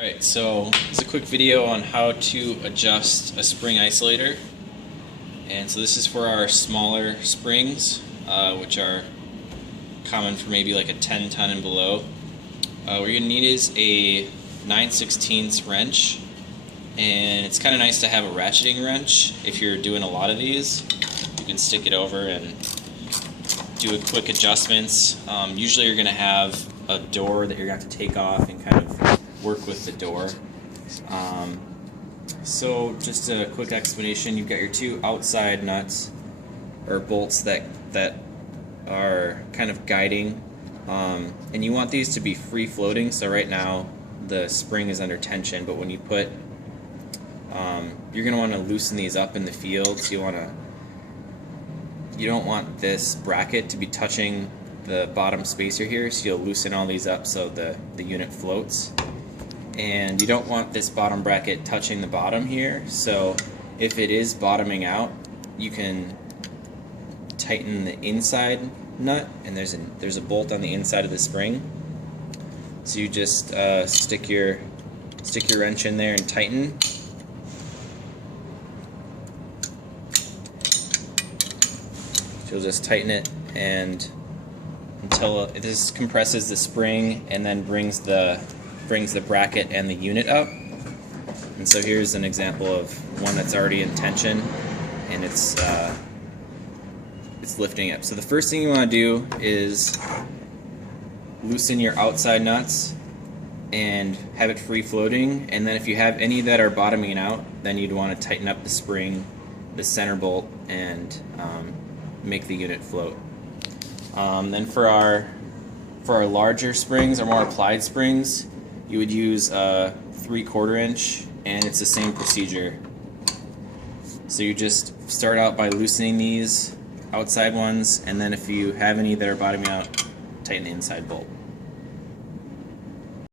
Alright, so it's a quick video on how to adjust a spring isolator. And so this is for our smaller springs, which are common for maybe like a 10 ton and below. What you're going to need is a 9/16 wrench, and it's kind of nice to have a ratcheting wrench. If you're doing a lot of these, you can stick it over and do a quick adjustments. Usually you're going to have a door that you're going to have to take off and kind of work with the door. So just a quick explanation, you've got your two outside nuts or bolts that are kind of guiding, and you want these to be free floating. So right now the spring is under tension, but when you put you're going to want to loosen these up in the field. So you don't want this bracket to be touching the bottom spacer here, so you'll loosen all these up so the unit floats. And you don't want this bottom bracket touching the bottom here, so if it is bottoming out, you can tighten the inside nut, and there's a bolt on the inside of the spring. So you just stick your wrench in there and tighten. You'll just tighten it and until this compresses the spring and then brings the bracket and the unit up. And so here's an example of one that's already in tension and it's lifting up. So the first thing you want to do is loosen your outside nuts and have it free floating, and then if you have any that are bottoming out, then you'd want to tighten up the spring, the center bolt, and make the unit float. Then for our larger springs, or more applied springs, you would use a 3/4 inch, and it's the same procedure. So you just start out by loosening these outside ones, and then if you have any that are bottoming out, tighten the inside bolt.